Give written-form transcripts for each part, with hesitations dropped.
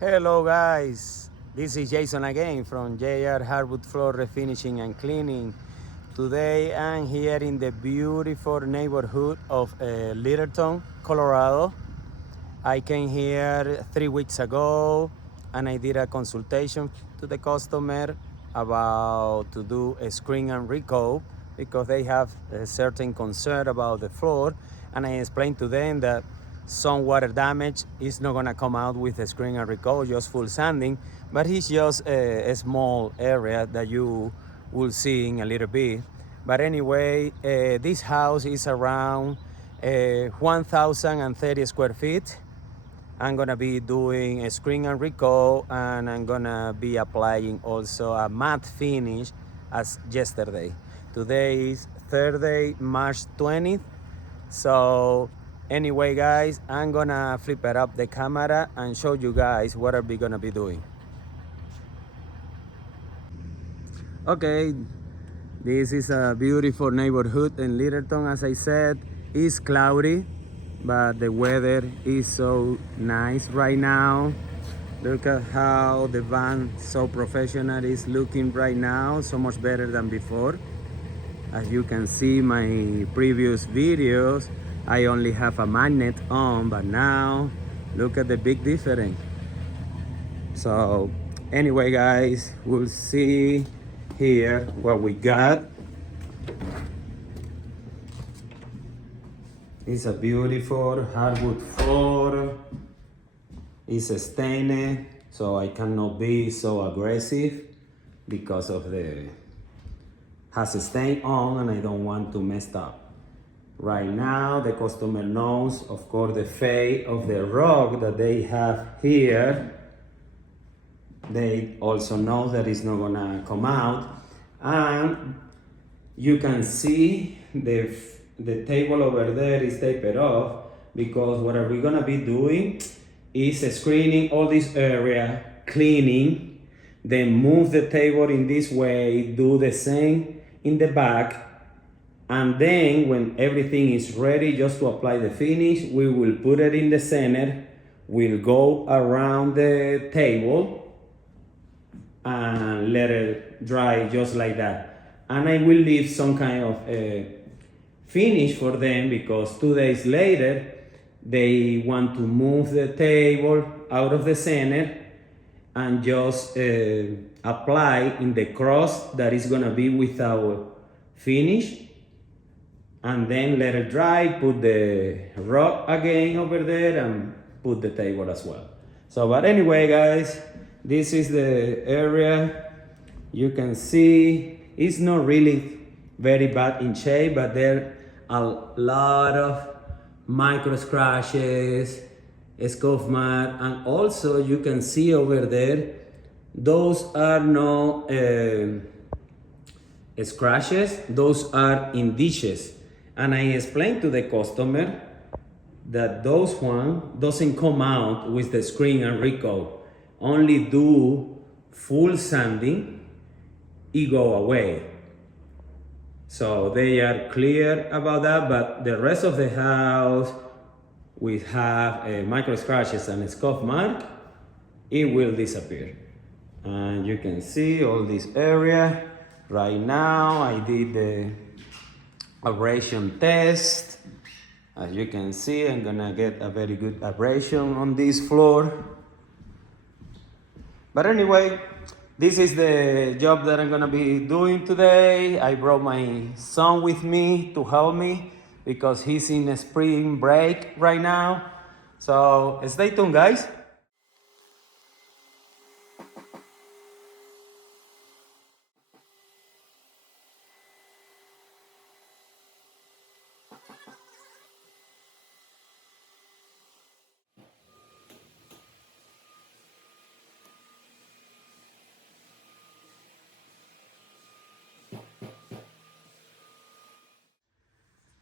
Hello guys, this is Jason again from JR Hardwood Floor Refinishing and Cleaning. Today I'm here in the beautiful neighborhood of Littleton, Colorado. I came here 3 weeks ago and I did a consultation to the customer about to do a screen and recoat because they have a certain concern about the floor, and I explained to them that some water damage is not gonna come out with a screen and recoat, just full sanding, but it's just a small area that you will see in a little bit. But anyway, this house is around 1,030 square feet. I'm gonna be doing a screen and recoat, and I'm gonna be applying also a matte finish as yesterday. Today is Thursday, March 20th. So anyway guys, I'm gonna flip it up the camera and show you guys what are we gonna be doing. Okay, this is a beautiful neighborhood in Littleton. As I said, it's cloudy, but the weather is so nice right now. Look at how the van so professional is looking right now, so much better than before. As you can see my previous videos, I only have a magnet on, but now look at the big difference. So anyway guys, we'll see here what we got. It's a beautiful hardwood floor. It's stained, so I cannot be so aggressive because of the has a stain on and I don't want to mess up. Right now, the customer knows, of course, the fate of the rug that they have here. They also know that it's not gonna come out. And you can see the table over there is tapered off, because what are we gonna be doing is screening all this area, cleaning, then move the table in this way, do the same in the back, and then when everything is ready just to apply the finish, we will put it in the center, we'll go around the table and let it dry just like that. And I will leave some kind of finish for them, because 2 days later they want to move the table out of the center and just apply in the cross that is gonna be with our finish, and then let it dry, put the rug again over there and put the table as well. So, but anyway guys, this is the area. You can see it's not really very bad in shape, but there are a lot of micro scratches, scuff mark, and also you can see over there, those are no scratches, those are indices. And I explained to the customer that those one doesn't come out with the screen and recoat. Only do full sanding, it go away. So they are clear about that, but the rest of the house, we have micro scratches and scuff mark, it will disappear. And you can see all this area. Right now I did the abrasion test. As you can see, I'm gonna get a very good abrasion on this floor. But anyway, this is the job that I'm gonna be doing today. I brought my son with me to help me because he's in a spring break right now. So stay tuned guys.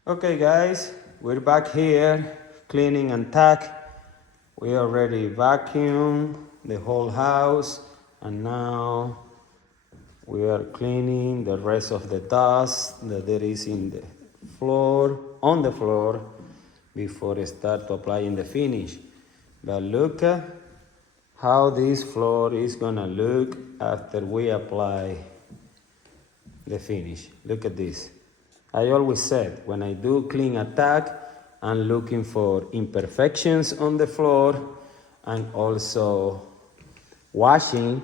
Okay guys, we're back here cleaning and tack. We already vacuumed the whole house, and now we are cleaning the rest of the dust that there is in the floor, on the floor, before I start applying the finish. But look how this floor is gonna look after we apply the finish. Look at this. I always said when I do clean attack, I'm looking for imperfections on the floor and also washing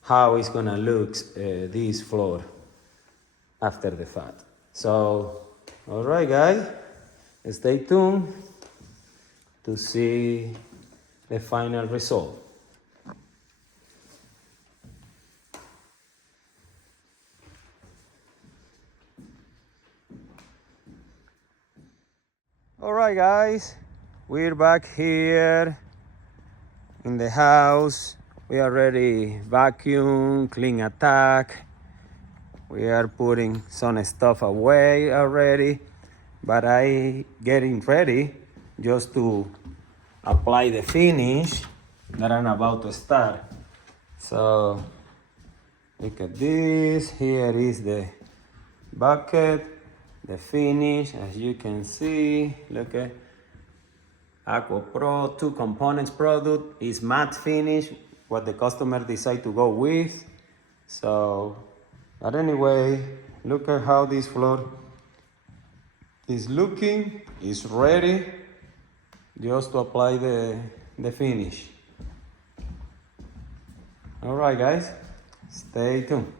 how it's gonna look this floor after the fact. So, all right, guys, stay tuned to see the final result. All right, guys, we're back here in the house. We already vacuum, clean attack. We are putting some stuff away already, but I getting ready just to apply the finish that I'm about to start. So look at this. Here is the bucket, the finish. As you can see, look at 𝐾𝐨𝐽 Pro 2 components product is matte finish, what the customer decide to go with. So, but anyway, look at how this floor is looking. It's ready just to apply the finish. All right, guys, stay tuned.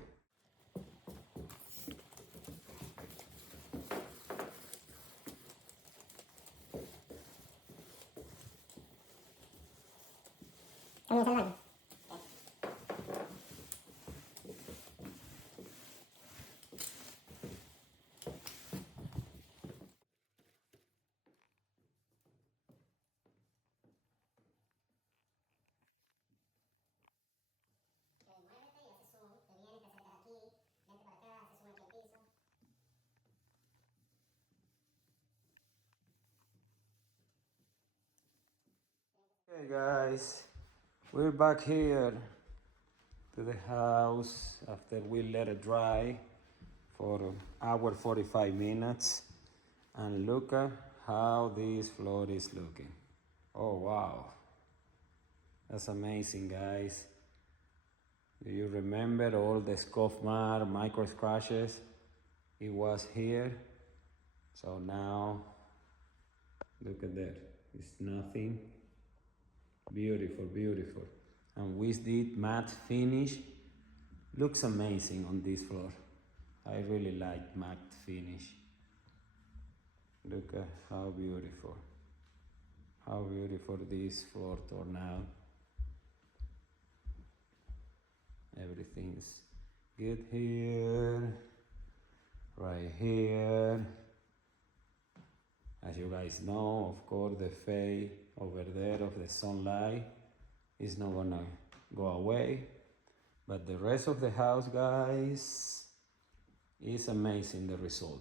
Okay, guys, we're back here to the house after we let it dry for an hour 45 minutes, and look at how this floor is looking. Oh wow, that's amazing, guys. Do you remember all the scuff mark, micro scratches it was here? So now look at that, it's nothing. Beautiful, beautiful. And with this matte finish, looks amazing on this floor. I really like matte finish. Look at how beautiful this floor turned out. Everything's good here, right here. As you guys know, of course, the fade over there of the sunlight is not gonna go away, but the rest of the house, guys, is amazing, the result.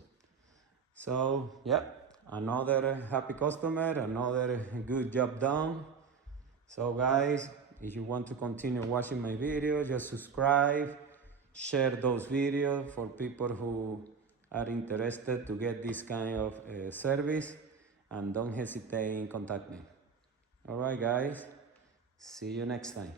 So yeah, another happy customer, another good job done. So guys, if you want to continue watching my videos, just subscribe, share those videos for people who are interested to get this kind of service, and don't hesitate in contact me. All right, guys, see you next time.